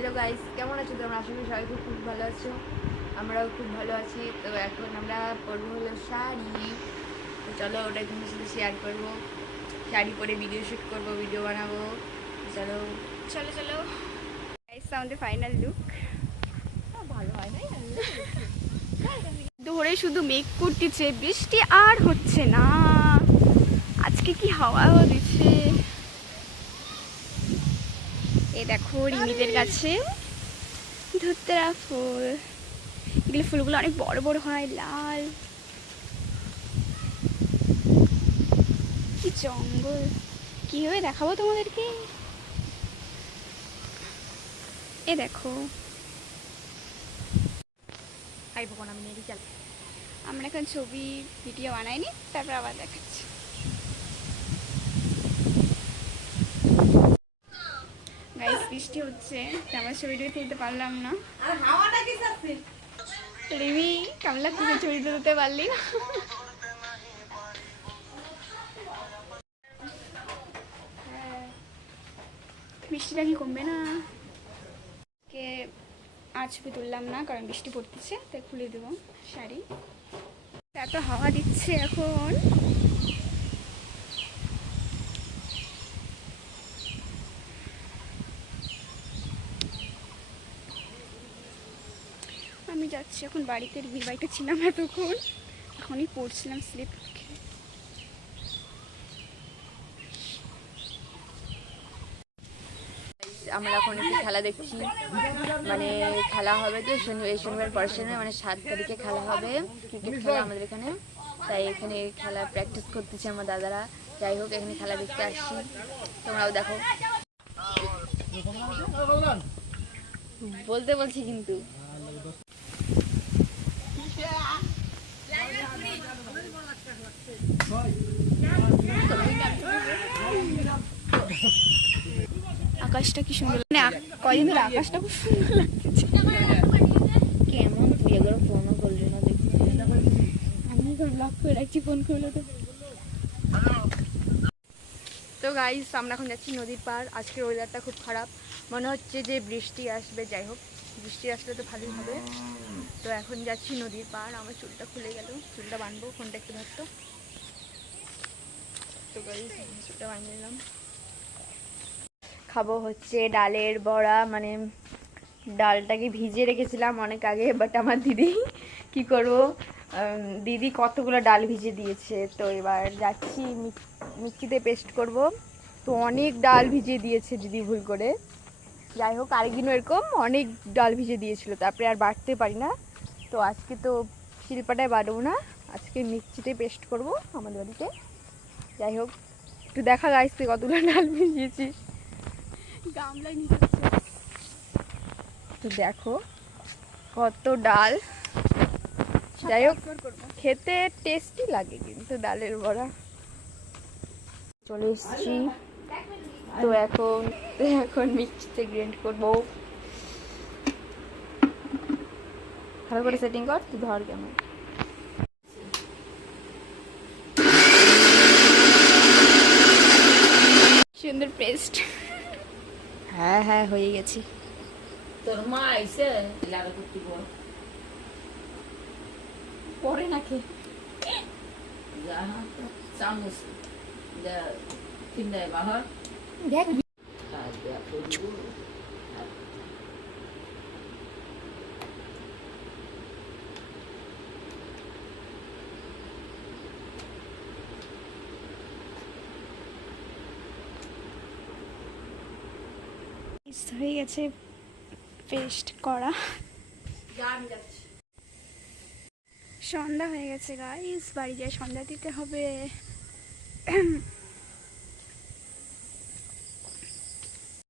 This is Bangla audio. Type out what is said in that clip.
হ্যালো গাইস, কেমন আছো তোমরা? আশা করি সবাই খুব ভালো আছো। আমরাও খুব ভালো আছি। তো এখন আমরা পরবো হলো শাড়ি। তো চলো ওটাই তোমার সাথে শেয়ার করবো। শাড়ি পরে ভিডিও শ্যুট করবো, ভিডিও বানাবো। চলো চলো চলো গাইস, আমাদের ফাইনাল লুক। ভালো হয় নাই দূরে শুধু মেঘ করতেছে, বৃষ্টি আর হচ্ছে না। আজকে কি হাওয়াও দিচ্ছে। এই দেখো রিমিদের কাছে ধুতরা ফুল। এগুলো ফুলগুলো অনেক বড় বড় হয়, লাল। কি জঙ্গল, কিভাবে দেখাবো তোমাদেরকে। এ দেখো আমরা এখন ছবি ভিডিও বানাইনি, তারপর আবার দেখাচ্ছি। গাইস বৃষ্টি হচ্ছে, আমার ছবিটা তুলতে পারলাম না। রিমি কামলা তুলে ছবি তুলতে পারলি না। বৃষ্টিটা কি কমবে না? কে আর ছবি তুললাম না, কারণ বৃষ্টি পড়তেছে, তাই খুলে দেবো শাড়ি। এত হাওয়া দিচ্ছে এখন। আমি যাচ্ছি এখন বাড়িতে। রিমির বাড়িতে ছিলাম এতক্ষণ, এখনই পড়ছিলাম স্লিপ। আমরা এখন একটু খেলা দেখছি। মানে খেলা হবে তো এই শনিবার পরের শনিবার, মানে 7 তারিখে খেলা হবে ক্রিকেট খেলা আমাদের এখানে। তাই এখানে খেলা প্র্যাকটিস করতেছে আমার দাদারা। যাই হোক, এখানে খেলা দেখতে আসছি, তোমরাও দেখো। বলতে বলছি কিন্তু আকাশটা কি সুন্দর, মানে কয়দিন ধরে আকাশটা খুব সুন্দর লাগছে। কেমন তুই এগুলো ফোনও করলি না দেখি। আমি তো ব্লক করে রাখছি, ফোন করলো তো। তো গাইস, আমরা এখন যাচ্ছি নদীর পার। আজকের ওয়েদারটা খুব খারাপ, মনে হচ্ছে যে বৃষ্টি আসবে। যাই হোক, বৃষ্টি আসলে তো ভালোই হবে। তো এখন যাচ্ছি নদীর পার। আমার চুলটা খুলে গেল, চুলটা বাঁধবো, ফোনটা একটু ধরতো। তো গাইস, চুলটা বাঁধে নিলাম। খাবো হচ্ছে ডালের বড়া। মানে ডালটাকে ভিজিয়ে রেখেছিলাম অনেক আগে, বাট আমার দিদি কি করব, দিদি কতগুলো ডাল ভিজিয়ে দিয়েছে। তো এবার যাচ্ছি মিক্সিতে পেস্ট করব। তো অনেক ডাল ভিজিয়ে দিয়েছে দিদি ভুল করে। যাই হোক, আরেকদিনও এরকম অনেক ডাল ভিজিয়ে দিয়েছিল, তারপরে আর বাটতে পারি না। তো আজকে তো শিলপাটায় বাটবো না, আজকে মিক্সিতে পেস্ট করব আমাদের বাড়িতে। যাই হোক, একটু দেখা গাইছে কতগুলো ডাল ভিজিয়েছি। গামলায় নিয়ে যাচ্ছে। তো দেখো কত ডাল। যাই হোক, খেতে টেস্টি লাগে কিন্তু ডালের বড়া। চলে এসছি। তো এখন মিক্সিতে গ্রাইন্ড করবো। ভালো করে সেটিং কর, তুই ধর কেমন। সুন্দর পেস্ট। হ্যাঁ হ্যাঁ, হয়ে গেছি। তোর মা আইসে লাগা করতে পরে নাকি যা চামচ তিনটায় বাহার দেখ। হয়ে গেছে পেস্ট করা। সন্ধ্যা হয়ে গেছে গাইস, বাড়ি যায় সন্ধ্যা দিতে হবে।